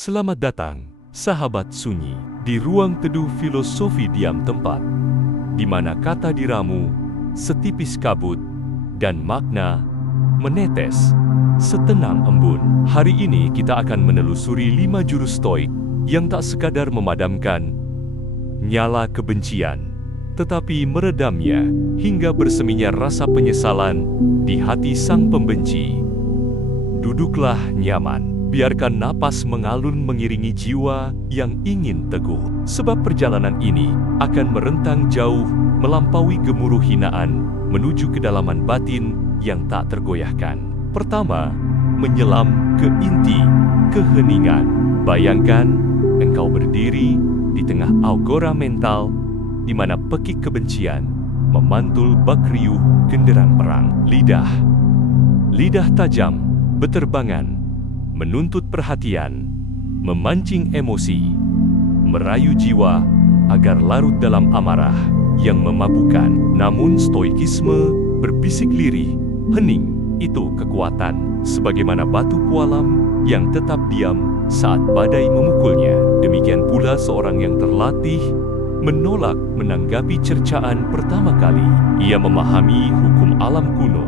Selamat datang, sahabat sunyi, di ruang teduh filosofi diam tempat, di mana kata diramu, setipis kabut, dan makna menetes setenang embun. Hari ini kita akan menelusuri 5 jurus stoik yang tak sekadar memadamkan nyala kebencian, tetapi meredamnya hingga berseminya rasa penyesalan di hati sang pembenci. Duduklah nyaman. Biarkan napas mengalun mengiringi jiwa yang ingin teguh. Sebab perjalanan ini akan merentang jauh melampaui gemuruh hinaan menuju kedalaman batin yang tak tergoyahkan. Pertama, menyelam ke inti keheningan. Bayangkan engkau berdiri di tengah augora mental di mana pekik kebencian memantul bak riuh genderang perang. Lidah tajam beterbangan, menuntut perhatian, memancing emosi, merayu jiwa agar larut dalam amarah yang memabukkan. Namun stoikisme berbisik lirih, hening itu kekuatan, sebagaimana batu pualam yang tetap diam saat badai memukulnya. Demikian pula seorang yang terlatih menolak menanggapi cercaan pertama kali. Ia memahami hukum alam kuno.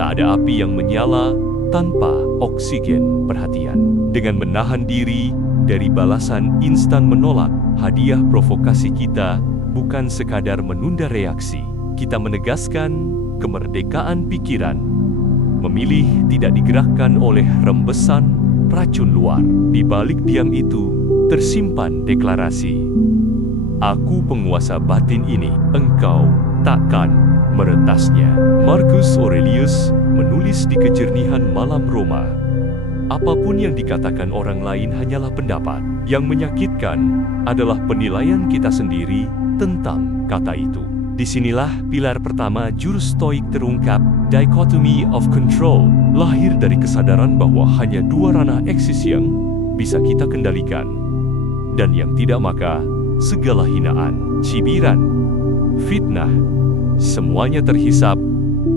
Tak ada api yang menyala tanpa oksigen perhatian. Dengan menahan diri dari balasan instan menolak, hadiah provokasi kita bukan sekadar menunda reaksi. Kita menegaskan kemerdekaan pikiran, memilih tidak digerakkan oleh rembesan racun luar. Di balik diam itu tersimpan deklarasi, aku penguasa batin ini, engkau takkan meretasnya. Marcus Aurelius menulis di kejernihan malam Roma, apapun yang dikatakan orang lain hanyalah pendapat. Yang menyakitkan adalah penilaian kita sendiri tentang kata itu. Disinilah pilar pertama jurus stoik terungkap, dichotomy of control, lahir dari kesadaran bahwa hanya dua ranah eksis yang bisa kita kendalikan, dan yang tidak, maka segala hinaan, cibiran, fitnah, semuanya terhisap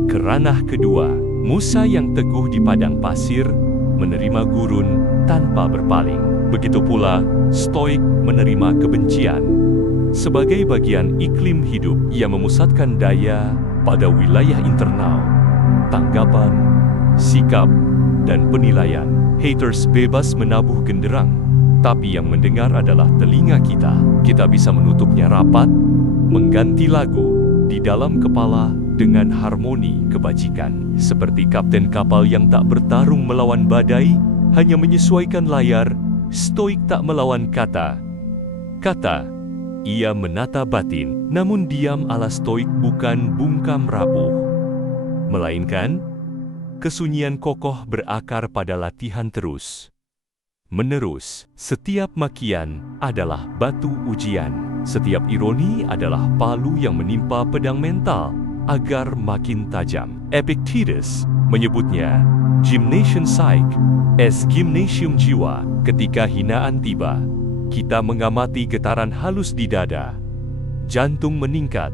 ke ranah kedua. Musa yang teguh di padang pasir menerima gurun tanpa berpaling. Begitu pula stoik menerima kebencian sebagai bagian iklim hidup. Ia memusatkan daya pada wilayah internal, tanggapan, sikap, dan penilaian. Haters bebas menabuh genderang, tapi yang mendengar adalah telinga kita. Kita bisa menutupnya rapat, mengganti lagu di dalam kepala dengan harmoni kebajikan. Seperti kapten kapal yang tak bertarung melawan badai, hanya menyesuaikan layar, stoik tak melawan kata. Ia menata batin. Namun diam ala stoik bukan bungkam rapuh, melainkan kesunyian kokoh berakar pada latihan terus menerus. Setiap makian adalah batu ujian. Setiap ironi adalah palu yang menimpa pedang mental agar makin tajam. Epictetus menyebutnya gymnasium psyche as gymnasium jiwa. Ketika hinaan tiba, kita mengamati getaran halus di dada. Jantung meningkat,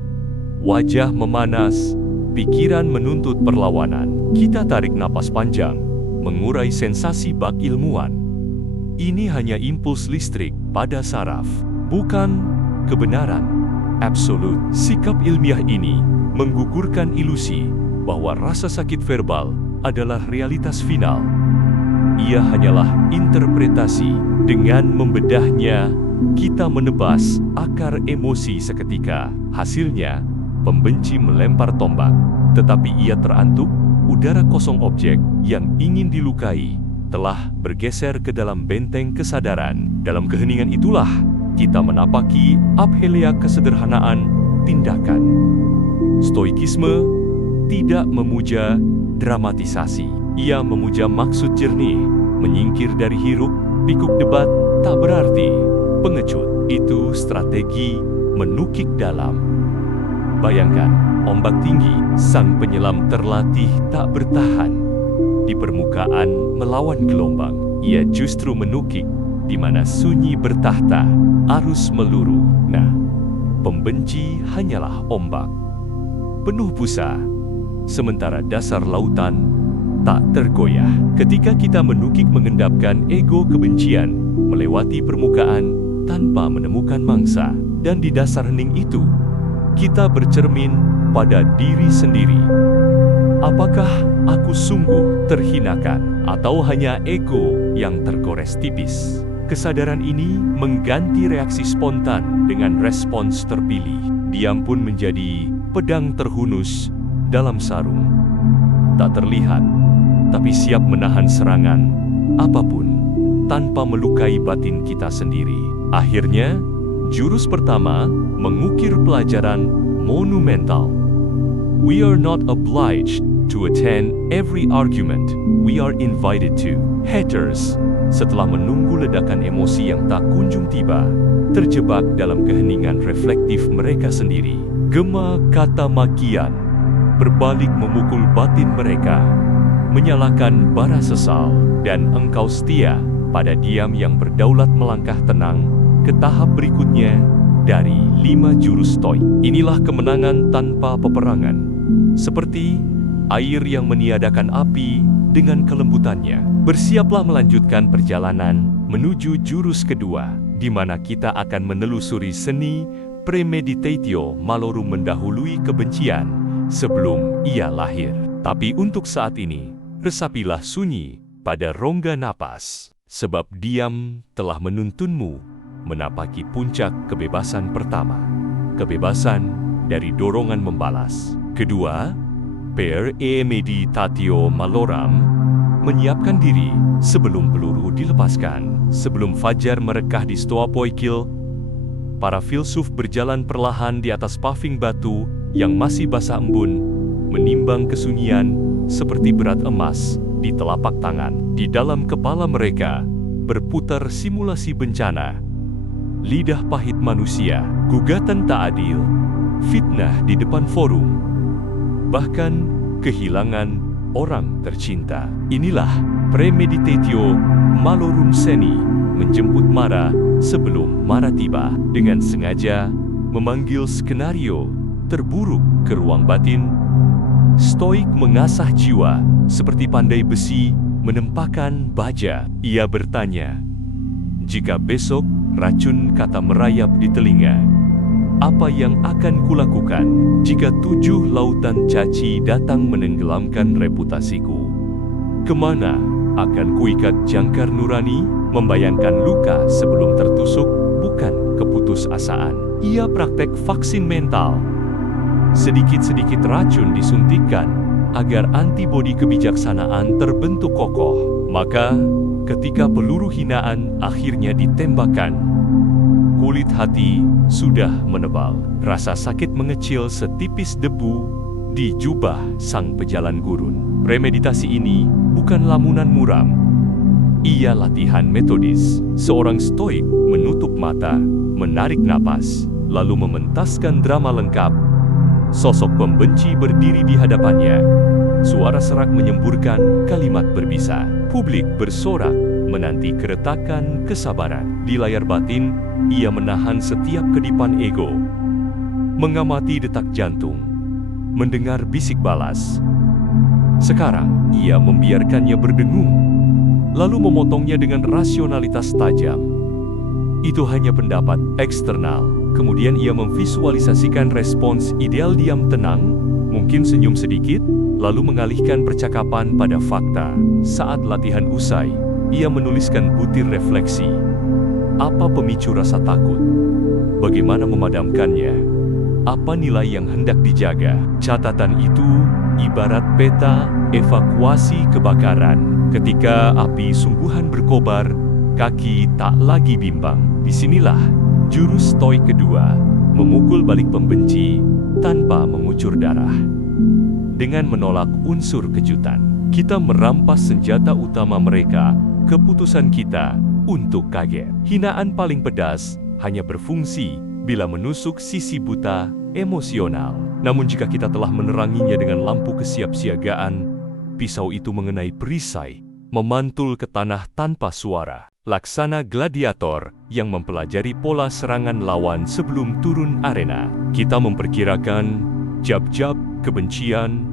wajah memanas, pikiran menuntut perlawanan. Kita tarik napas panjang, mengurai sensasi bak ilmuwan. Ini hanya impuls listrik pada saraf, bukan kebenaran absolut. Sikap ilmiah ini menggugurkan ilusi bahwa rasa sakit verbal adalah realitas final. Ia hanyalah interpretasi. Dengan membedahnya, kita menebas akar emosi seketika. Hasilnya, pembenci melempar tombak, tetapi ia terantuk. Udara kosong objek yang ingin dilukai telah bergeser ke dalam benteng kesadaran. Dalam keheningan itulah kita menapaki aphelia kesederhanaan tindakan. Stoikisme tidak memuja dramatisasi. Ia memuja maksud jernih. Menyingkir dari hiruk pikuk debat tak berarti pengecut. Itu strategi menukik dalam. Bayangkan ombak tinggi, sang penyelam terlatih tak bertahan di permukaan melawan gelombang. Ia justru menukik di mana sunyi bertahta, arus meluruh. Nah, pembenci hanyalah ombak penuh busa, sementara dasar lautan tak tergoyah. Ketika kita menukik mengendapkan ego kebencian, melewati permukaan tanpa menemukan mangsa, dan di dasar hening itu, kita bercermin pada diri sendiri. Apakah aku sungguh terhinakan, atau hanya ego yang tergores tipis? Kesadaran ini mengganti reaksi spontan dengan respons terpilih. Diam pun menjadi pedang terhunus dalam sarung. Tak terlihat, tapi siap menahan serangan apapun tanpa melukai batin kita sendiri. Akhirnya, jurus pertama mengukir pelajaran monumental. We are not obliged to attend every argument. We are invited to. Haters, setelah menunggu ledakan emosi yang tak kunjung tiba, terjebak dalam keheningan reflektif mereka sendiri. Gema kata makian berbalik memukul batin mereka, menyalakan bara sesal, dan engkau setia pada diam yang berdaulat melangkah tenang ke tahap berikutnya dari 5 jurus stoik. Inilah kemenangan tanpa peperangan, seperti air yang meniadakan api dengan kelembutannya. Bersiaplah melanjutkan perjalanan menuju jurus kedua, di mana kita akan menelusuri seni premeditatio malorum mendahului kebencian sebelum ia lahir. Tapi untuk saat ini, resapilah sunyi pada rongga napas, sebab diam telah menuntunmu menapaki puncak kebebasan pertama. Kebebasan dari dorongan membalas. Kedua, per meditatio maloram, menyiapkan diri sebelum peluru dilepaskan. Sebelum fajar merekah di Stoa Poikil, para filsuf berjalan perlahan di atas paving batu yang masih basah embun, menimbang kesunyian seperti berat emas di telapak tangan. Di dalam kepala mereka berputar simulasi bencana, lidah pahit manusia, gugatan tak adil, fitnah di depan forum, bahkan kehilangan orang tercinta. Inilah premeditatio malorum seni, menjemput Mara sebelum Mara tiba, dengan sengaja memanggil skenario terburuk ke ruang batin. Stoik mengasah jiwa seperti pandai besi menempahkan baja. Ia bertanya, jika besok racun kata merayap di telinga, apa yang akan kulakukan jika 7 lautan caci datang menenggelamkan reputasiku? Kemana akan kuikat jangkar nurani? Membayangkan luka sebelum tertusuk bukan keputusasaan. Ia praktek vaksin mental. Sedikit-sedikit racun disuntikkan agar antibodi kebijaksanaan terbentuk kokoh. Maka, ketika peluru hinaan akhirnya ditembakkan, kulit hati sudah menebal. Rasa sakit mengecil setipis debu di jubah sang pejalan gurun. Premeditasi ini bukan lamunan muram. Ia latihan metodis. Seorang stoik menutup mata, menarik napas, lalu mementaskan drama lengkap. Sosok pembenci berdiri di hadapannya. Suara serak menyemburkan kalimat berbisa. Publik bersorak menanti keretakan kesabaran. Di layar batin, ia menahan setiap kedipan ego, mengamati detak jantung, mendengar bisik balas. Sekarang, ia membiarkannya berdengung, lalu memotongnya dengan rasionalitas tajam. Itu hanya pendapat eksternal. Kemudian ia memvisualisasikan respons ideal diam tenang, mungkin senyum sedikit, lalu mengalihkan percakapan pada fakta. Saat latihan usai, ia menuliskan butir refleksi. Apa pemicu rasa takut? Bagaimana memadamkannya? Apa nilai yang hendak dijaga? Catatan itu ibarat peta evakuasi kebakaran. Ketika api sungguhan berkobar, kaki tak lagi bimbang. Disinilah jurus stoik kedua, memukul balik pembenci tanpa mengucur darah. Dengan menolak unsur kejutan, kita merampas senjata utama mereka, keputusan kita untuk kaget. Hinaan paling pedas hanya berfungsi bila menusuk sisi buta emosional. Namun jika kita telah meneranginya dengan lampu kesiapsiagaan, pisau itu mengenai perisai, memantul ke tanah tanpa suara. Laksana gladiator yang mempelajari pola serangan lawan sebelum turun arena. Kita memperkirakan jab-jab kebencian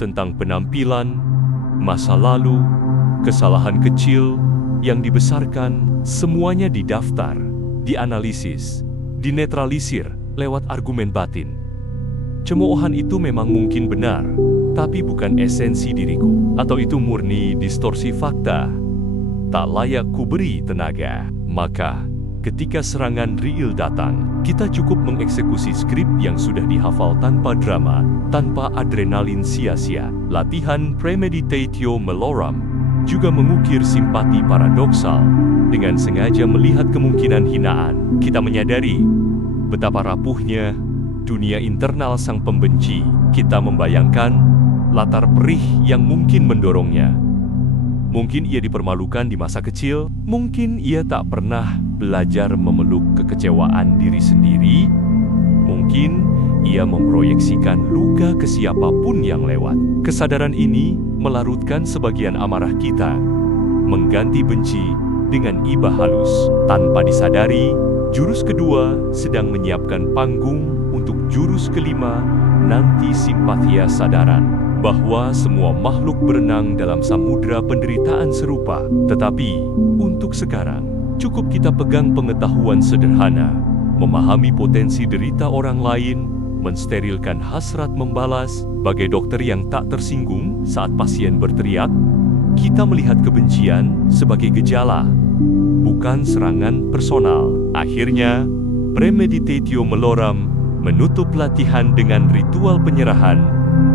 tentang penampilan, masa lalu, kesalahan kecil yang dibesarkan, semuanya didaftar, dianalisis, dinetralisir lewat argumen batin. Cemoohan itu memang mungkin benar, tapi bukan esensi diriku. Atau itu murni distorsi fakta. Tak layak kuberi tenaga. Maka, ketika serangan real datang, kita cukup mengeksekusi skrip yang sudah dihafal tanpa drama, tanpa adrenalin sia-sia. Latihan premeditatio malorum juga mengukir simpati paradoksal. Dengan sengaja melihat kemungkinan hinaan, kita menyadari betapa rapuhnya dunia internal sang pembenci. Kita membayangkan latar perih yang mungkin mendorongnya. Mungkin ia dipermalukan di masa kecil, mungkin ia tak pernah belajar memeluk kekecewaan diri sendiri, mungkin ia memproyeksikan luka ke siapapun yang lewat. Kesadaran ini melarutkan sebagian amarah kita, mengganti benci dengan iba halus. Tanpa disadari, jurus kedua sedang menyiapkan panggung untuk jurus kelima, nanti simpatia sadaran, bahwa semua makhluk berenang dalam samudra penderitaan serupa. Tetapi, untuk sekarang, cukup kita pegang pengetahuan sederhana, memahami potensi derita orang lain, mensterilkan hasrat membalas. Bagai dokter yang tak tersinggung saat pasien berteriak, kita melihat kebencian sebagai gejala, bukan serangan personal. Akhirnya, premeditatio malorum menutup latihan dengan ritual penyerahan.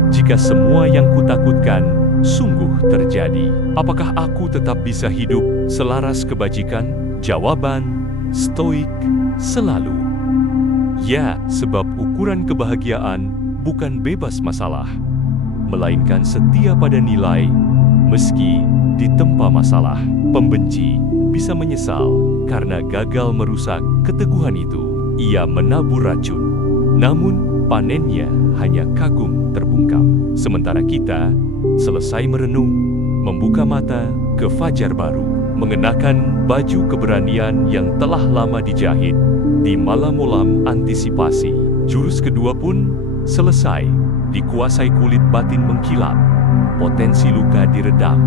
Jika semua yang kutakutkan sungguh terjadi, apakah aku tetap bisa hidup selaras kebajikan? Jawaban stoik selalu ya, sebab ukuran kebahagiaan bukan bebas masalah, melainkan setia pada nilai meski ditempa masalah. Pembenci bisa menyesal karena gagal merusak keteguhan itu. Ia menabur racun, namun panennya hanya kagum terbungkam. Sementara kita selesai merenung, membuka mata ke fajar baru, mengenakan baju keberanian yang telah lama dijahit di malam-malam antisipasi. Jurus kedua pun selesai, dikuasai kulit batin mengkilap, potensi luka diredam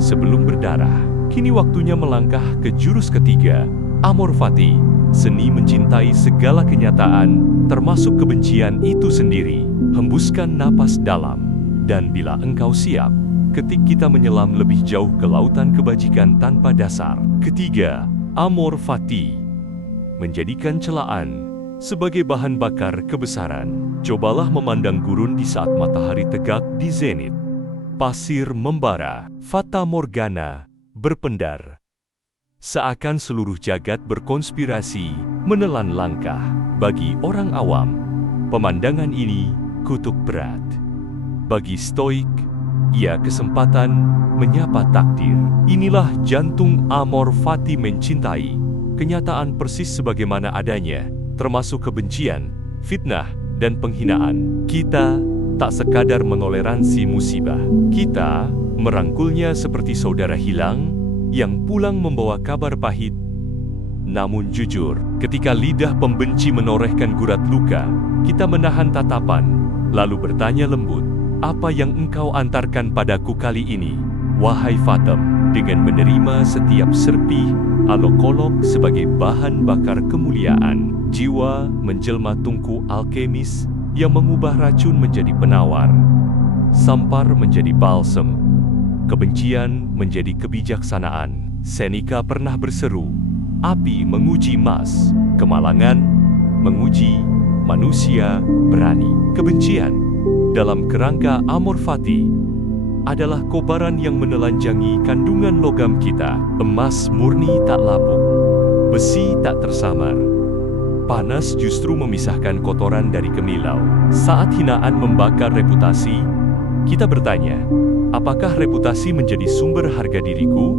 sebelum berdarah. Kini waktunya melangkah ke jurus ketiga, amor fati, seni mencintai segala kenyataan, termasuk kebencian itu sendiri. Hembuskan napas dalam, dan bila engkau siap, ketik kita menyelam lebih jauh ke lautan kebajikan tanpa dasar. Ketiga, amor fati, menjadikan celaan sebagai bahan bakar kebesaran. Cobalah memandang gurun di saat matahari tegak di zenit. Pasir membara, fata morgana berpendar. Seakan seluruh jagat berkonspirasi menelan langkah. Bagi orang awam, pemandangan ini kutuk berat. Bagi stoik, ia kesempatan menyapa takdir. Inilah jantung amor fati mencintai. Kenyataan persis sebagaimana adanya, termasuk kebencian, fitnah, dan penghinaan. Kita tak sekadar mentoleransi musibah. Kita merangkulnya seperti saudara hilang yang pulang membawa kabar pahit. Namun jujur, ketika lidah pembenci menorehkan gurat luka, kita menahan tatapan, lalu bertanya lembut, apa yang engkau antarkan padaku kali ini, wahai Fatem? Dengan menerima setiap serpih alokolog sebagai bahan bakar kemuliaan, jiwa menjelma tungku alkemis yang mengubah racun menjadi penawar, sampar menjadi balsem, kebencian menjadi kebijaksanaan. Seneca pernah berseru, api menguji emas, kemalangan menguji manusia berani. Kebencian dalam kerangka amor fati adalah kobaran yang menelanjangi kandungan logam kita. Emas murni tak lapuk, besi tak tersamar. Panas justru memisahkan kotoran dari kemilau. Saat hinaan membakar reputasi, kita bertanya, apakah reputasi menjadi sumber harga diriku?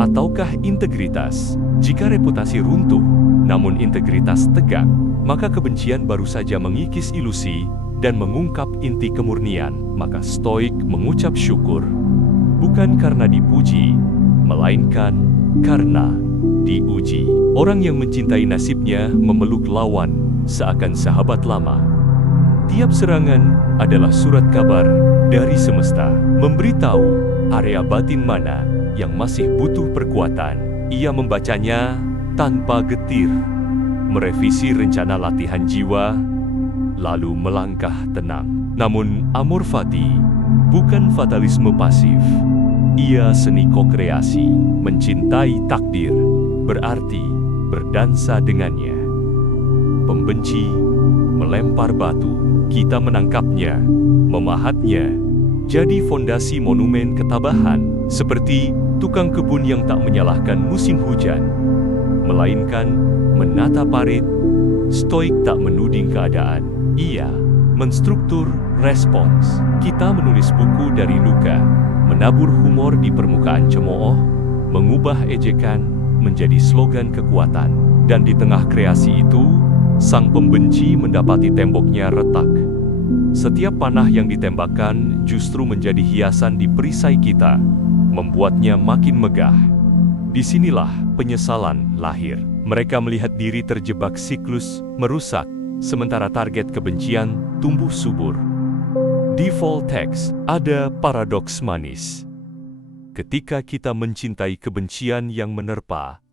Ataukah integritas? Jika reputasi runtuh, namun integritas tegak, maka kebencian baru saja mengikis ilusi dan mengungkap inti kemurnian. Maka stoik mengucap syukur, bukan karena dipuji, melainkan karena diuji. Orang yang mencintai nasibnya memeluk lawan seakan sahabat lama. Tiap serangan adalah surat kabar dari semesta, memberitahu area batin mana yang masih butuh perkuatan. Ia membacanya tanpa getir, merevisi rencana latihan jiwa, lalu melangkah tenang. Namun Amor Fati bukan fatalisme pasif. Ia seni kokreasi, mencintai takdir, berarti berdansa dengannya. Pembenci melempar batu, kita menangkapnya, memahatnya, jadi fondasi monumen ketabahan, seperti tukang kebun yang tak menyalahkan musim hujan, melainkan menata parit. Stoik tak menuding keadaan, ia menstruktur respons. Kita menulis buku dari luka, menabur humor di permukaan cemooh, mengubah ejekan menjadi slogan kekuatan. Dan di tengah kreasi itu, sang pembenci mendapati temboknya retak. Setiap panah yang ditembakkan justru menjadi hiasan di perisai kita, membuatnya makin megah. Disinilah penyesalan lahir. Mereka melihat diri terjebak siklus merusak, sementara target kebencian tumbuh subur. Di Voltex ada paradoks manis. Ketika kita mencintai kebencian yang menerpa,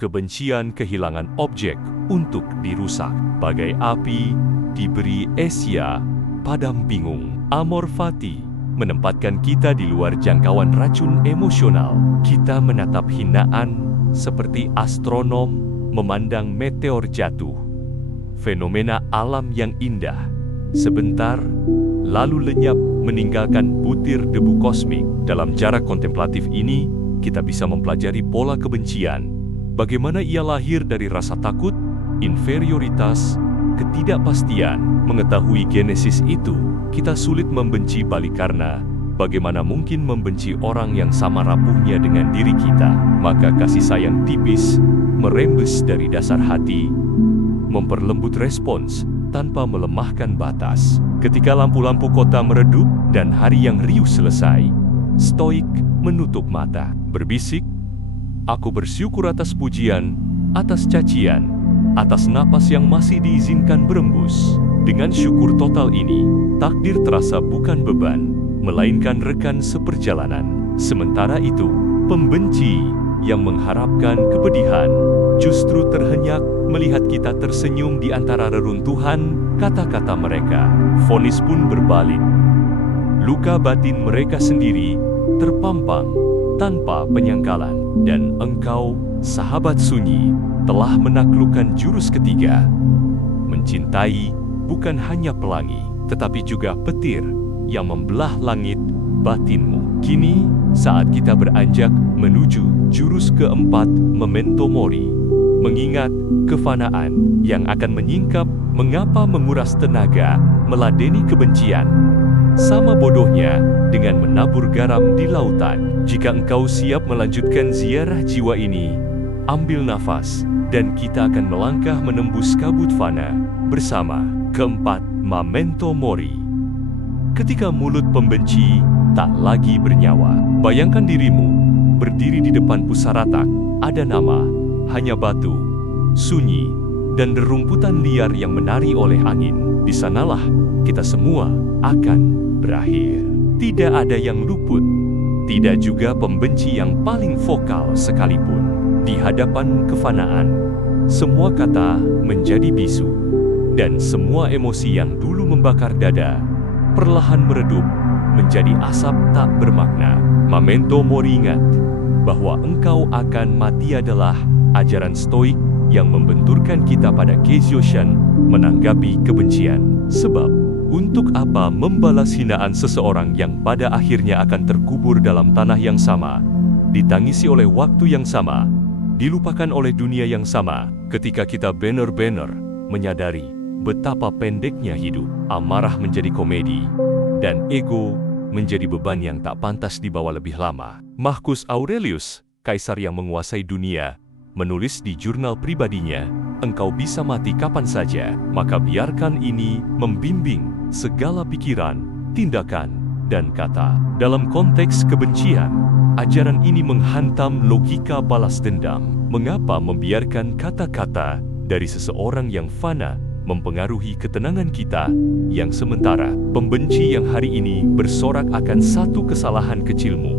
kebencian kehilangan objek untuk dirusak. Bagai api diberi Asia, padam bingung. Amor Fati menempatkan kita di luar jangkauan racun emosional. Kita menatap hinaan seperti astronom memandang meteor jatuh. Fenomena alam yang indah, sebentar, lalu lenyap meninggalkan butir debu kosmik. Dalam jarak kontemplatif ini, kita bisa mempelajari pola kebencian. Bagaimana ia lahir dari rasa takut, inferioritas, ketidakpastian. Mengetahui genesis itu, kita sulit membenci balik karena bagaimana mungkin membenci orang yang sama rapuhnya dengan diri kita? Maka kasih sayang tipis, merembes dari dasar hati, memperlembut respons tanpa melemahkan batas. Ketika lampu-lampu kota meredup dan hari yang riuh selesai, Stoik menutup mata, berbisik, "Aku bersyukur atas pujian, atas cacian, atas napas yang masih diizinkan berembus." Dengan syukur total ini, takdir terasa bukan beban, melainkan rekan seperjalanan. Sementara itu, pembenci yang mengharapkan kepedihan justru terhenyak melihat kita tersenyum di antara reruntuhan kata-kata mereka. Vonis pun berbalik. Luka batin mereka sendiri terpampang tanpa penyangkalan. Dan engkau, sahabat sunyi, telah menaklukkan jurus ketiga. Mencintai bukan hanya pelangi, tetapi juga petir yang membelah langit batinmu. Kini, saat kita beranjak menuju jurus keempat, Memento Mori, mengingat kefanaan yang akan menyingkap. Mengapa menguras tenaga meladeni kebencian? Sama bodohnya dengan menabur garam di lautan. Jika engkau siap melanjutkan ziarah jiwa ini, ambil nafas, dan kita akan melangkah menembus kabut fana bersama. Keempat, Memento Mori. Ketika mulut pembenci tak lagi bernyawa, bayangkan dirimu berdiri di depan pusaratak. Ada nama, hanya batu, sunyi, dan rerumputan liar yang menari oleh angin. Di sanalah kita semua akan berakhir. Tidak ada yang luput, tidak juga pembenci yang paling vokal sekalipun. Di hadapan kefanaan, semua kata menjadi bisu, dan semua emosi yang dulu membakar dada perlahan meredup menjadi asap tak bermakna. Memento Mori, ingat bahwa engkau akan mati adalah ajaran Stoik yang membenturkan kita pada Keizoshan menanggapi kebencian. Sebab, untuk apa membalas hinaan seseorang yang pada akhirnya akan terkubur dalam tanah yang sama, ditangisi oleh waktu yang sama, dilupakan oleh dunia yang sama? Ketika kita benar-benar menyadari betapa pendeknya hidup, amarah menjadi komedi, dan ego menjadi beban yang tak pantas dibawa lebih lama. Marcus Aurelius, kaisar yang menguasai dunia, menulis di jurnal pribadinya, "Engkau bisa mati kapan saja, maka biarkan ini membimbing segala pikiran, tindakan, dan kata." Dalam konteks kebencian, ajaran ini menghantam logika balas dendam. Mengapa membiarkan kata-kata dari seseorang yang fana mempengaruhi ketenangan kita yang sementara. Pembenci yang hari ini bersorak akan satu kesalahan kecilmu,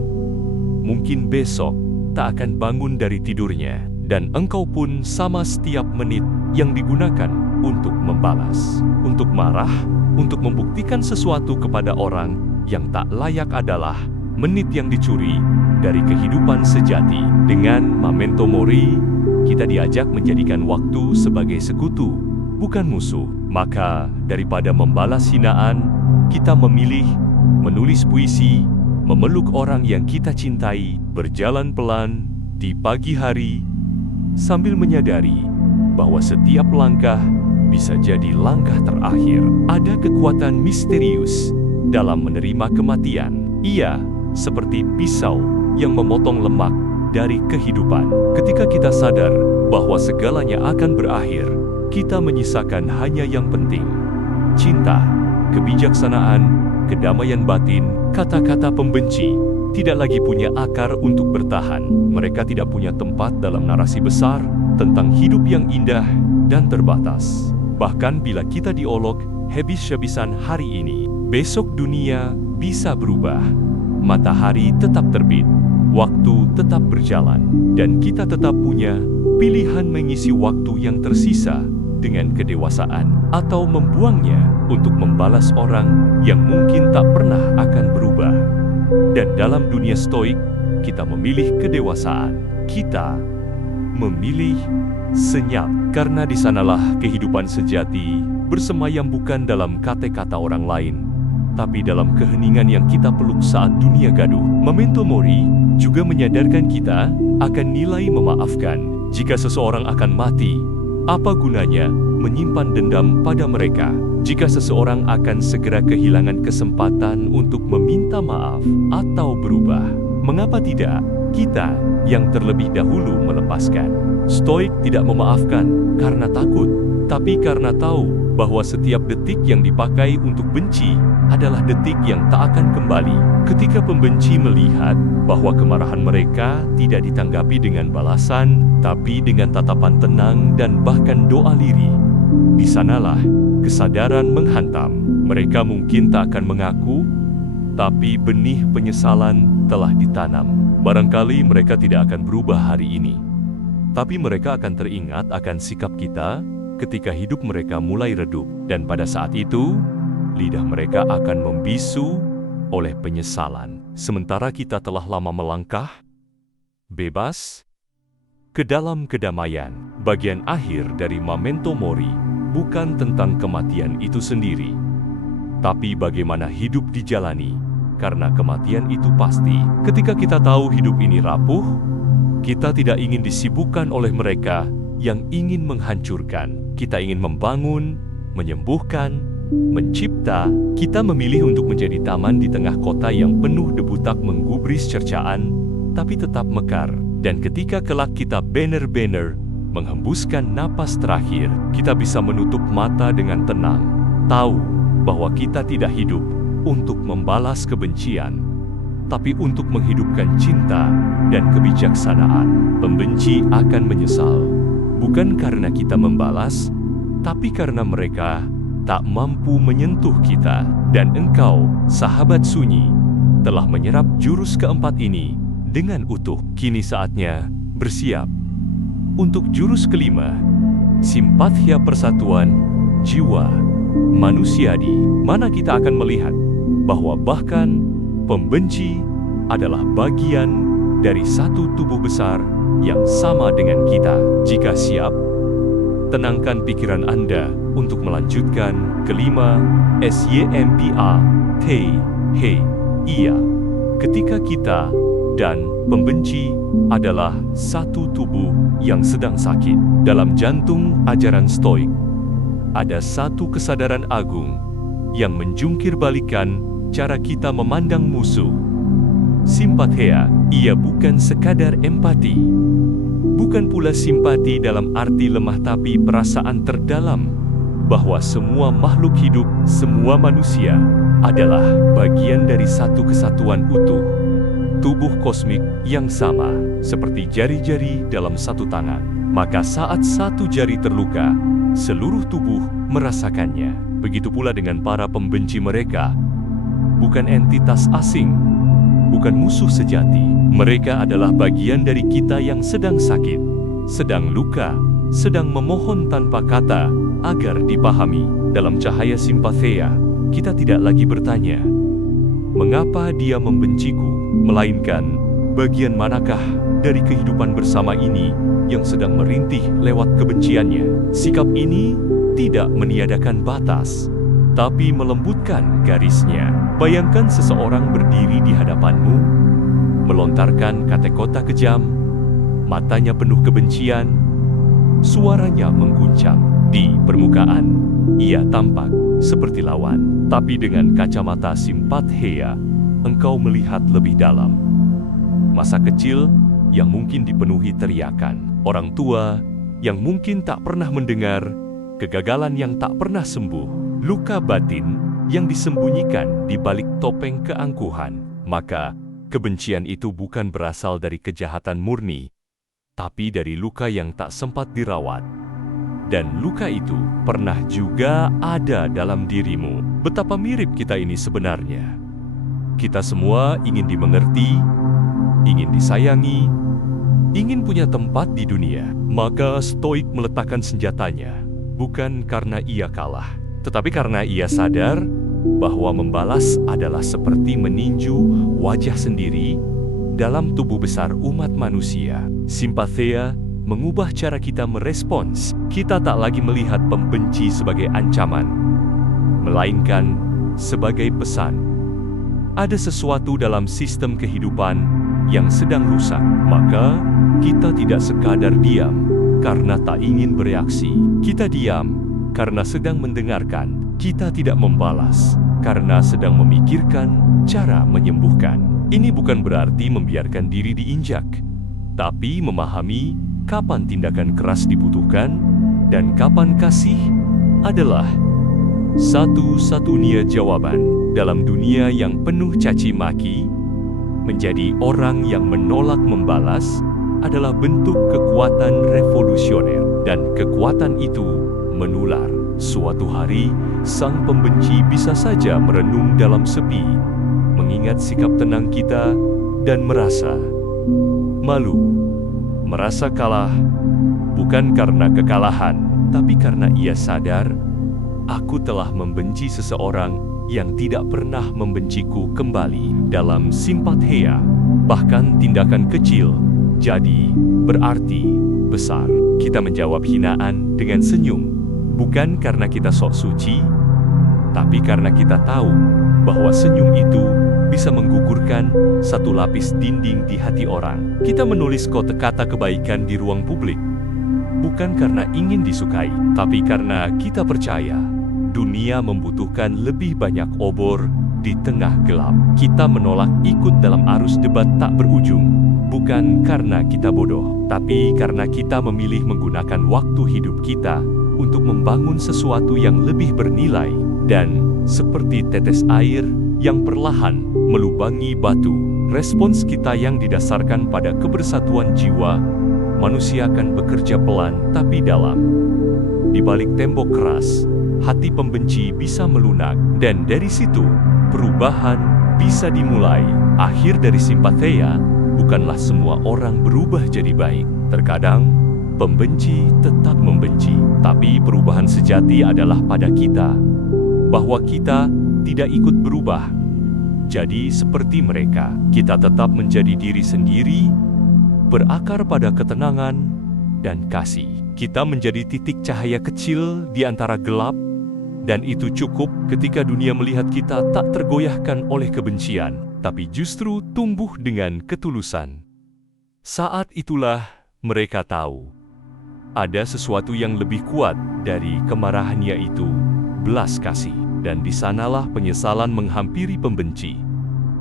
mungkin besok tak akan bangun dari tidurnya, dan engkau pun sama. Setiap menit yang digunakan untuk membalas, untuk marah, untuk membuktikan sesuatu kepada orang yang tak layak adalah menit yang dicuri dari kehidupan sejati. Dengan memento mori, kita diajak menjadikan waktu sebagai sekutu, bukan musuh. Maka daripada membalas hinaan, kita memilih menulis puisi, memeluk orang yang kita cintai, berjalan pelan di pagi hari, sambil menyadari bahwa setiap langkah bisa jadi langkah terakhir. Ada kekuatan misterius dalam menerima kematian. Ia seperti pisau yang memotong lemak dari kehidupan. Ketika kita sadar bahwa segalanya akan berakhir, kita menyisakan hanya yang penting: cinta, kebijaksanaan, kedamaian batin. Kata-kata pembenci tidak lagi punya akar untuk bertahan. Mereka tidak punya tempat dalam narasi besar tentang hidup yang indah dan terbatas. Bahkan bila kita diolok habis-habisan hari ini, besok dunia bisa berubah. Matahari tetap terbit, waktu tetap berjalan, dan kita tetap punya pilihan mengisi waktu yang tersisa dengan kedewasaan atau membuangnya untuk membalas orang yang mungkin tak pernah akan berubah. Dan dalam dunia stoik, kita memilih kedewasaan. Kita memilih senyap, karena di sanalah kehidupan sejati bersemayam, bukan dalam kata-kata orang lain, tapi dalam keheningan yang kita peluk saat dunia gaduh. Memento mori juga menyadarkan kita akan nilai memaafkan. Jika seseorang akan mati, apa gunanya menyimpan dendam pada mereka? Jika seseorang akan segera kehilangan kesempatan untuk meminta maaf atau berubah, mengapa tidak kita yang terlebih dahulu melepaskan? Stoik tidak memaafkan karena takut, tapi karena tahu bahwa setiap detik yang dipakai untuk benci adalah detik yang tak akan kembali. Ketika pembenci melihat bahwa kemarahan mereka tidak ditanggapi dengan balasan, tapi dengan tatapan tenang dan bahkan doa lirih, di sanalah kesadaran menghantam. Mereka mungkin tak akan mengaku, tapi benih penyesalan telah ditanam. Barangkali mereka tidak akan berubah hari ini, tapi mereka akan teringat akan sikap kita ketika hidup mereka mulai redup. Dan pada saat itu, lidah mereka akan membisu oleh penyesalan. Sementara kita telah lama melangkah bebas ke dalam kedamaian. Bagian akhir dari memento mori bukan tentang kematian itu sendiri, tapi bagaimana hidup dijalani, karena kematian itu pasti. Ketika kita tahu hidup ini rapuh, kita tidak ingin disibukkan oleh mereka yang ingin menghancurkan. Kita ingin membangun, menyembuhkan, mencipta. Kita memilih untuk menjadi taman di tengah kota yang penuh debu, tak menggubris cercaan, tapi tetap mekar. Dan ketika kelak kita benar-benar menghembuskan napas terakhir, kita bisa menutup mata dengan tenang, tahu bahwa kita tidak hidup untuk membalas kebencian, tapi untuk menghidupkan cinta dan kebijaksanaan. Pembenci akan menyesal, bukan karena kita membalas, tapi karena mereka tak mampu menyentuh kita. Dan engkau, sahabat sunyi, telah menyerap jurus keempat ini dengan utuh. Kini saatnya bersiap untuk jurus kelima, simpatia, persatuan jiwa manusia, di mana kita akan melihat bahwa bahkan pembenci adalah bagian dari satu tubuh besar yang sama dengan kita. Jika siap, tenangkan pikiran Anda untuk melanjutkan kelima, SYMPA, iya. Ketika kita dan pembenci adalah satu tubuh yang sedang sakit. Dalam jantung ajaran stoik, ada satu kesadaran agung yang menjungkir balikan cara kita memandang musuh. Simpatia, ia bukan sekadar empati. Bukan pula simpati dalam arti lemah, tapi perasaan terdalam bahwa semua makhluk hidup, semua manusia adalah bagian dari satu kesatuan utuh. Tubuh kosmik yang sama, seperti jari-jari dalam satu tangan. Maka saat satu jari terluka, seluruh tubuh merasakannya. Begitu pula dengan para pembenci mereka. Bukan entitas asing, bukan musuh sejati. Mereka adalah bagian dari kita yang sedang sakit, sedang luka, sedang memohon tanpa kata agar dipahami. Dalam cahaya simpatia, kita tidak lagi bertanya, mengapa dia membenciku? Melainkan, bagian manakah dari kehidupan bersama ini yang sedang merintih lewat kebenciannya? Sikap ini tidak meniadakan batas, tapi melembutkan garisnya. Bayangkan seseorang berdiri di hadapanmu, melontarkan kata-kata kejam, matanya penuh kebencian, suaranya mengguncang. Di permukaan, ia tampak seperti lawan, tapi dengan kacamata simpatia, engkau melihat lebih dalam. Masa kecil yang mungkin dipenuhi teriakan, orang tua yang mungkin tak pernah mendengar, kegagalan yang tak pernah sembuh, luka batin yang disembunyikan di balik topeng keangkuhan. Maka, kebencian itu bukan berasal dari kejahatan murni, tapi dari luka yang tak sempat dirawat. Dan luka itu pernah juga ada dalam dirimu. Betapa mirip kita ini sebenarnya. Kita semua ingin dimengerti, ingin disayangi, ingin punya tempat di dunia. Maka Stoik meletakkan senjatanya, bukan karena ia kalah, tetapi karena ia sadar bahwa membalas adalah seperti meninju wajah sendiri dalam tubuh besar umat manusia. Simpatia mengubah cara kita merespons. Kita tak lagi melihat pembenci sebagai ancaman, melainkan sebagai pesan. Ada sesuatu dalam sistem kehidupan yang sedang rusak. Maka, kita tidak sekadar diam karena tak ingin bereaksi. Kita diam karena sedang mendengarkan. Kita tidak membalas karena sedang memikirkan cara menyembuhkan. Ini bukan berarti membiarkan diri diinjak, tapi memahami kapan tindakan keras dibutuhkan dan kapan kasih adalah satu-satunya jawaban. Dalam dunia yang penuh caci maki, menjadi orang yang menolak membalas adalah bentuk kekuatan revolusioner, dan kekuatan itu menular. Suatu hari, sang pembenci bisa saja merenung dalam sepi, mengingat sikap tenang kita dan merasa malu, merasa kalah, bukan karena kekalahan, tapi karena ia sadar, aku telah membenci seseorang yang tidak pernah membenciku kembali. Dalam simpatia, bahkan tindakan kecil jadi berarti besar. Kita menjawab hinaan dengan senyum, bukan karena kita sok suci, tapi karena kita tahu bahwa senyum itu bisa menggugurkan satu lapis dinding di hati orang. Kita menulis kata-kata kebaikan di ruang publik, bukan karena ingin disukai, tapi karena kita percaya dunia membutuhkan lebih banyak obor di tengah gelap. Kita menolak ikut dalam arus debat tak berujung, bukan karena kita bodoh, tapi karena kita memilih menggunakan waktu hidup kita untuk membangun sesuatu yang lebih bernilai. Dan seperti tetes air yang perlahan melubangi batu, respons kita yang didasarkan pada kebersatuan jiwa, manusia akan bekerja pelan tapi dalam. Di balik tembok keras, hati pembenci bisa melunak, dan dari situ perubahan bisa dimulai. Akhir dari simpatia, bukanlah semua orang berubah jadi baik. Terkadang, pembenci tetap membenci, tapi perubahan sejati adalah pada kita, bahwa kita tidak ikut berubah jadi seperti mereka. Kita tetap menjadi diri sendiri, berakar pada ketenangan dan kasih. Kita menjadi titik cahaya kecil di antara gelap, dan itu cukup ketika dunia melihat kita tak tergoyahkan oleh kebencian, tapi justru tumbuh dengan ketulusan. Saat itulah mereka tahu ada sesuatu yang lebih kuat dari kemarahannya itu, belas kasih. Dan di sanalah penyesalan menghampiri pembenci.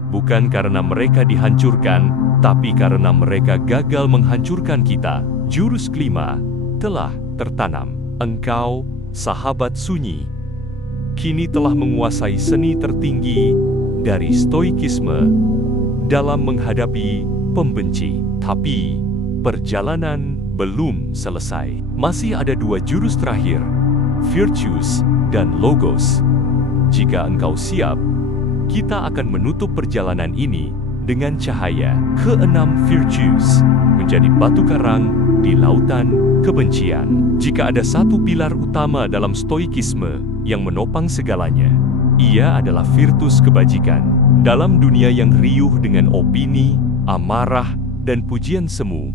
Bukan karena mereka dihancurkan, tapi karena mereka gagal menghancurkan kita. Jurus kelima telah tertanam. Engkau, sahabat sunyi, kini telah menguasai seni tertinggi dari stoikisme dalam menghadapi pembenci. Tapi perjalanan belum selesai. Masih ada 2 jurus terakhir virtues, dan logos. Jika engkau siap, kita akan menutup perjalanan ini dengan cahaya keenam virtues, menjadi batu karang di lautan kebencian. Jika ada satu pilar utama dalam stoikisme yang menopang segalanya, ia adalah virtus kebajikan. Dalam dunia yang riuh dengan opini, amarah, dan pujian semu,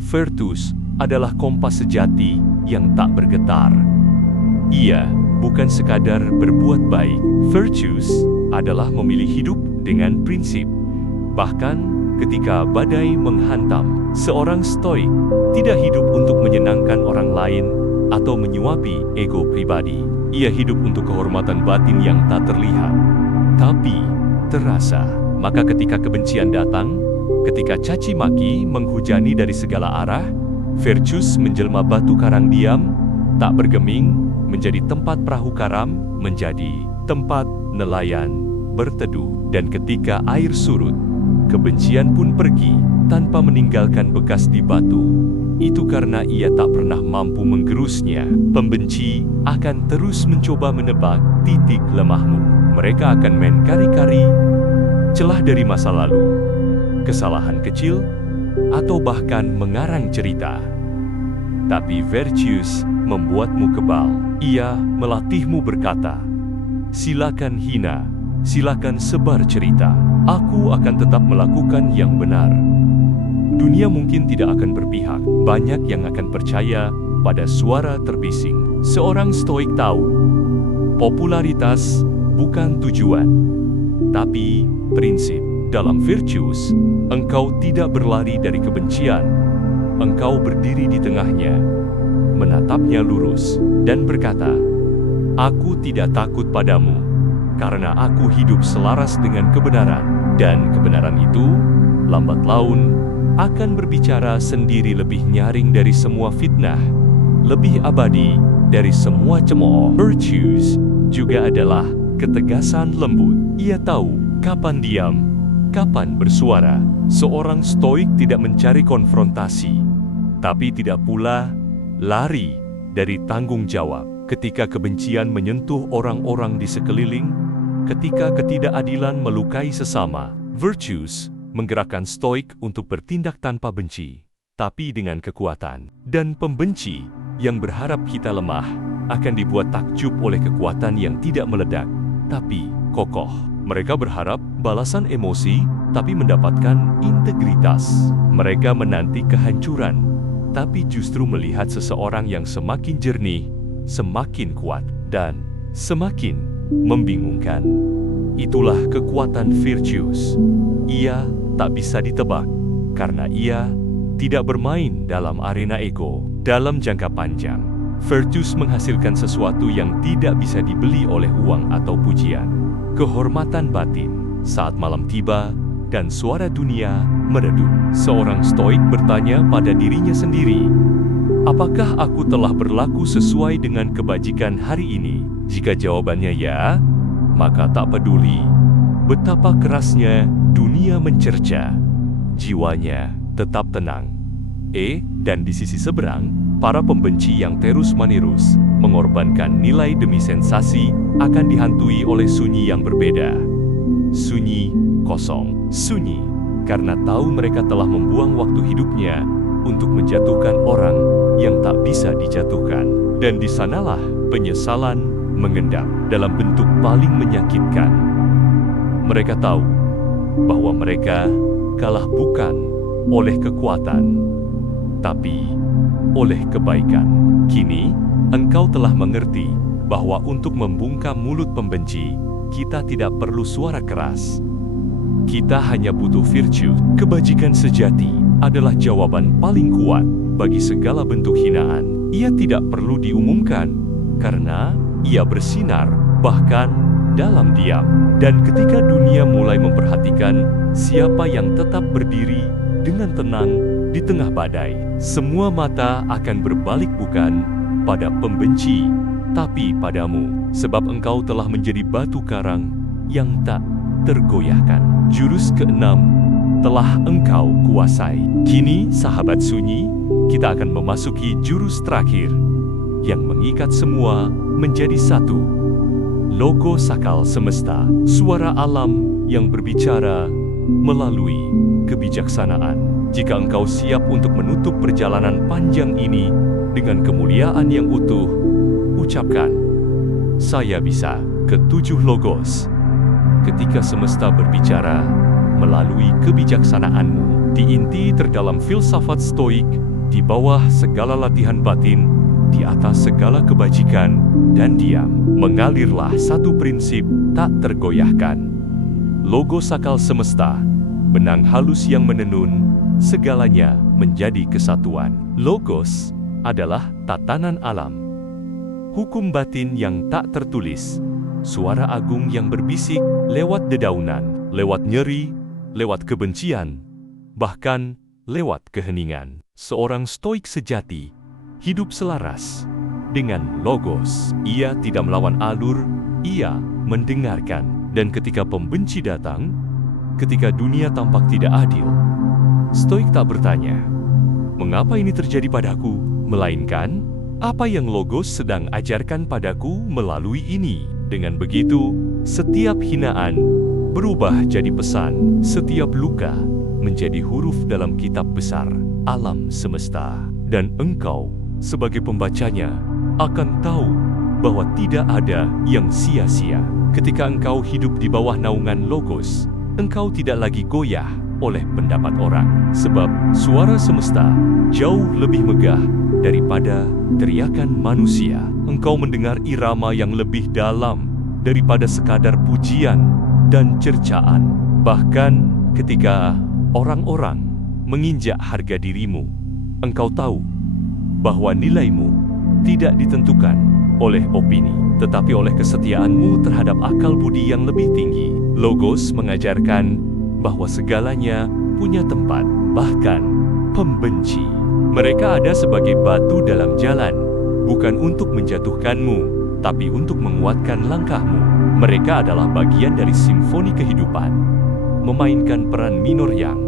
virtus adalah kompas sejati yang tak bergetar. Ia bukan sekadar berbuat baik. Virtues adalah memilih hidup dengan prinsip. Bahkan ketika badai menghantam, seorang stoik tidak hidup untuk menyenangkan orang lain atau menyuapi ego pribadi. Ia hidup untuk kehormatan batin yang tak terlihat, tapi terasa. Maka ketika kebencian datang, ketika caci maki menghujani dari segala arah, virtus menjelma batu karang diam, tak bergeming, menjadi tempat perahu karam, menjadi tempat nelayan berteduh. Dan ketika air surut, kebencian pun pergi tanpa meninggalkan bekas di batu. Itu karena ia tak pernah mampu menggerusnya. Pembenci akan terus mencoba menebak titik lemahmu. Mereka akan main kari-kari, celah dari masa lalu, kesalahan kecil, atau bahkan mengarang cerita. Tapi virtues membuatmu kebal. Ia melatihmu berkata, silakan hina, silakan sebar cerita. Aku akan tetap melakukan yang benar. Dunia mungkin tidak akan berpihak. Banyak yang akan percaya pada suara terbising. Seorang stoik tahu, popularitas bukan tujuan, tapi prinsip. Dalam virtues, engkau tidak berlari dari kebencian. Engkau berdiri di tengahnya, menatapnya lurus, dan berkata, aku tidak takut padamu, karena aku hidup selaras dengan kebenaran. Dan kebenaran itu, lambat laun, akan berbicara sendiri, lebih nyaring dari semua fitnah, lebih abadi dari semua cemooh. Virtues juga adalah ketegasan lembut. Ia tahu kapan diam, kapan bersuara. Seorang stoik tidak mencari konfrontasi, tapi tidak pula lari dari tanggung jawab. Ketika kebencian menyentuh orang-orang di sekeliling, ketika ketidakadilan melukai sesama, virtues menggerakkan stoik untuk bertindak tanpa benci, tapi dengan kekuatan. Dan pembenci yang berharap kita lemah akan dibuat takjub oleh kekuatan yang tidak meledak, tapi kokoh. Mereka berharap balasan emosi, tapi mendapatkan integritas. Mereka menanti kehancuran, tapi justru melihat seseorang yang semakin jernih, semakin kuat, dan semakin membingungkan. Itulah kekuatan virtues. Ia tak bisa ditebak, karena ia tidak bermain dalam arena ego. Dalam jangka panjang, virtues menghasilkan sesuatu yang tidak bisa dibeli oleh uang atau pujian. Kehormatan batin. Saat malam tiba dan suara dunia meredup, seorang stoik bertanya pada dirinya sendiri, apakah aku telah berlaku sesuai dengan kebajikan hari ini? Jika jawabannya ya, maka tak peduli betapa kerasnya dunia mencerca, jiwanya tetap tenang. Dan di sisi seberang, para pembenci yang terus-menerus mengorbankan nilai demi sensasi akan dihantui oleh sunyi yang berbeda. Sunyi kosong. Sunyi karena tahu mereka telah membuang waktu hidupnya untuk menjatuhkan orang yang tak bisa dijatuhkan. Dan di sanalah penyesalan mengendap dalam bentuk paling menyakitkan. Mereka tahu bahwa mereka kalah bukan oleh kekuatan, tapi oleh kebaikan. Kini, engkau telah mengerti bahwa untuk membungkam mulut pembenci, kita tidak perlu suara keras. Kita hanya butuh virtue. Kebajikan sejati adalah jawaban paling kuat bagi segala bentuk hinaan. Ia tidak perlu diumumkan, karena ia bersinar bahkan dalam diam. Dan ketika dunia mulai memperhatikan siapa yang tetap berdiri dengan tenang di tengah badai, semua mata akan berbalik bukan pada pembenci, tapi padamu. Sebab engkau telah menjadi batu karang yang tak tergoyahkan. Jurus keenam telah engkau kuasai. Kini, sahabat sunyi, kita akan memasuki jurus terakhir, yang mengikat semua menjadi satu. Logos akal semesta, suara alam yang berbicara melalui kebijaksanaan. Jika engkau siap untuk menutup perjalanan panjang ini dengan kemuliaan yang utuh, ucapkan, "Saya bisa." Ketujuh logos. Ketika semesta berbicara melalui kebijaksanaanmu, di inti terdalam filsafat stoik, di bawah segala latihan batin, di atas segala kebajikan dan diam, mengalirlah satu prinsip tak tergoyahkan. Logos akal semesta, benang halus yang menenun, segalanya menjadi kesatuan. Logos adalah tatanan alam. Hukum batin yang tak tertulis, suara agung yang berbisik lewat dedaunan, lewat nyeri, lewat kebencian, bahkan lewat keheningan. Seorang stoik sejati hidup selaras dengan logos. Ia tidak melawan alur, ia mendengarkan. Dan ketika pembenci datang, ketika dunia tampak tidak adil, stoik tak bertanya, "Mengapa ini terjadi padaku?" Melainkan, "Apa yang logos sedang ajarkan padaku melalui ini?" Dengan begitu, setiap hinaan berubah jadi pesan, setiap luka menjadi huruf dalam kitab besar alam semesta. Dan engkau, sebagai pembacanya, akan tahu bahwa tidak ada yang sia-sia. Ketika engkau hidup di bawah naungan logos, engkau tidak lagi goyah oleh pendapat orang. Sebab suara semesta jauh lebih megah daripada teriakan manusia. Engkau mendengar irama yang lebih dalam daripada sekadar pujian dan cercaan. Bahkan ketika orang-orang menginjak harga dirimu, engkau tahu bahwa nilaimu tidak ditentukan oleh opini, tetapi oleh kesetiaanmu terhadap akal budi yang lebih tinggi. Logos mengajarkan bahwa segalanya punya tempat, bahkan pembenci. Mereka ada sebagai batu dalam jalan, bukan untuk menjatuhkanmu, tapi untuk menguatkan langkahmu. Mereka adalah bagian dari simfoni kehidupan, memainkan peran minor yang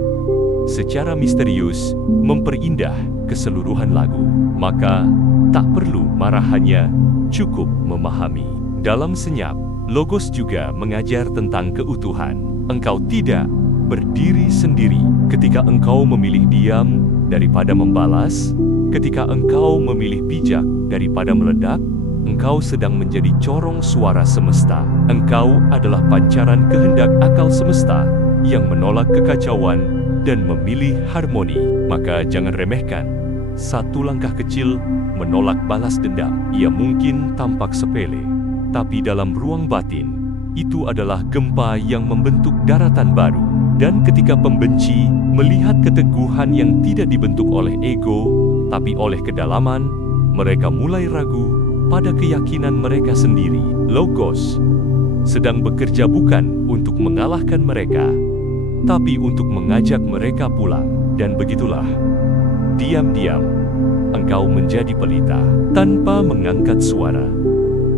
secara misterius memperindah keseluruhan lagu. Maka, tak perlu marah, hanya cukup memahami. Dalam senyap, logos juga mengajar tentang keutuhan. Engkau tidak berdiri sendiri. Ketika engkau memilih diam daripada membalas, ketika engkau memilih bijak daripada meledak, engkau sedang menjadi corong suara semesta. Engkau adalah pancaran kehendak akal semesta yang menolak kekacauan dan memilih harmoni. Maka jangan remehkan satu langkah kecil menolak balas dendam. Ia mungkin tampak sepele, tapi dalam ruang batin, itu adalah gempa yang membentuk daratan baru. Dan ketika pembenci melihat keteguhan yang tidak dibentuk oleh ego, tapi oleh kedalaman, mereka mulai ragu pada keyakinan mereka sendiri. Logos sedang bekerja bukan untuk mengalahkan mereka, tapi untuk mengajak mereka pulang. Dan begitulah, diam-diam, engkau menjadi pelita, tanpa mengangkat suara,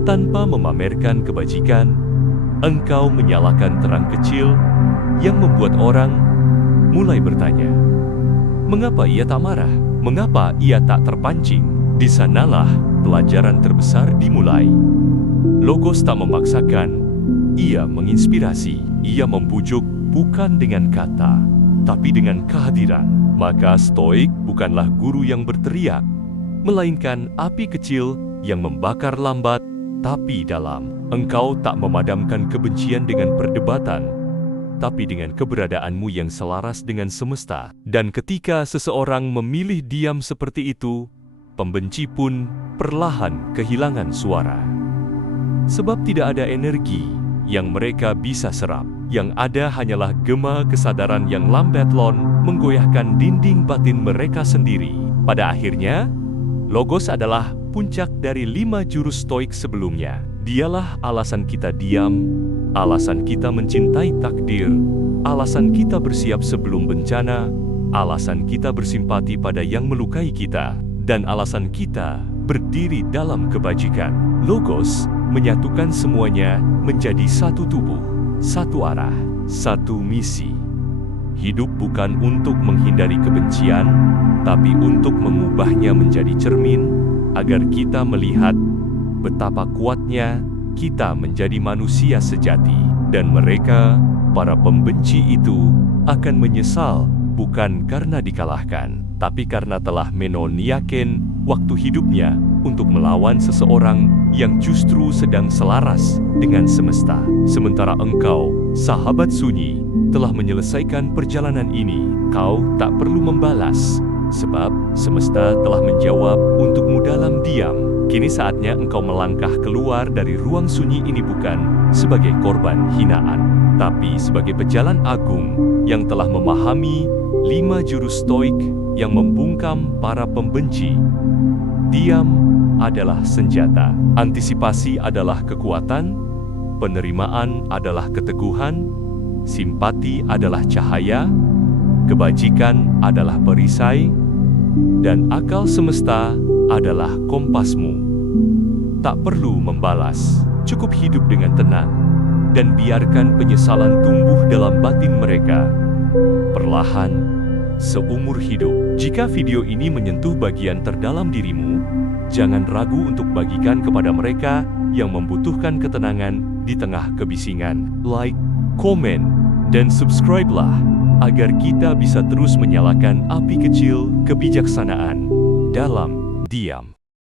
tanpa memamerkan kebajikan. Engkau menyalakan terang kecil yang membuat orang mulai bertanya, mengapa ia tak marah? Mengapa ia tak terpancing? Di sanalah pelajaran terbesar dimulai. Logos tak memaksakan, ia menginspirasi. Ia membujuk bukan dengan kata, tapi dengan kehadiran. Maka stoik bukanlah guru yang berteriak, melainkan api kecil yang membakar lambat tapi dalam. Engkau tak memadamkan kebencian dengan perdebatan, tapi dengan keberadaanmu yang selaras dengan semesta. Dan ketika seseorang memilih diam seperti itu, pembenci pun perlahan kehilangan suara. Sebab tidak ada energi yang mereka bisa serap. Yang ada hanyalah gema kesadaran yang lambat laun menggoyahkan dinding batin mereka sendiri. Pada akhirnya, logos adalah puncak dari 5 jurus stoik sebelumnya. Dialah alasan kita diam, alasan kita mencintai takdir, alasan kita bersiap sebelum bencana, alasan kita bersimpati pada yang melukai kita, dan alasan kita berdiri dalam kebajikan. Logos menyatukan semuanya menjadi satu tubuh, satu arah, satu misi. Hidup bukan untuk menghindari kebencian, tapi untuk mengubahnya menjadi cermin agar kita melihat betapa kuatnya kita menjadi manusia sejati. Dan mereka, para pembenci itu, akan menyesal bukan karena dikalahkan, tapi karena telah menoniakan waktu hidupnya untuk melawan seseorang yang justru sedang selaras dengan semesta. Sementara engkau, sahabat sunyi, telah menyelesaikan perjalanan ini, kau tak perlu membalas, sebab semesta telah menjawab untukmu dalam diam. Kini saatnya engkau melangkah keluar dari ruang sunyi ini bukan sebagai korban hinaan, tapi sebagai pejalan agung yang telah memahami 5 jurus stoik yang membungkam para pembenci. Diam adalah senjata, antisipasi adalah kekuatan, penerimaan adalah keteguhan, simpati adalah cahaya, kebajikan adalah perisai, dan akal semesta adalah kompasmu. Tak perlu membalas, cukup hidup dengan tenang, dan biarkan penyesalan tumbuh dalam batin mereka. Perlahan, seumur hidup. Jika video ini menyentuh bagian terdalam dirimu, jangan ragu untuk bagikan kepada mereka yang membutuhkan ketenangan di tengah kebisingan. Like, komen, dan subscribe-lah, agar kita bisa terus menyalakan api kecil kebijaksanaan dalam diam.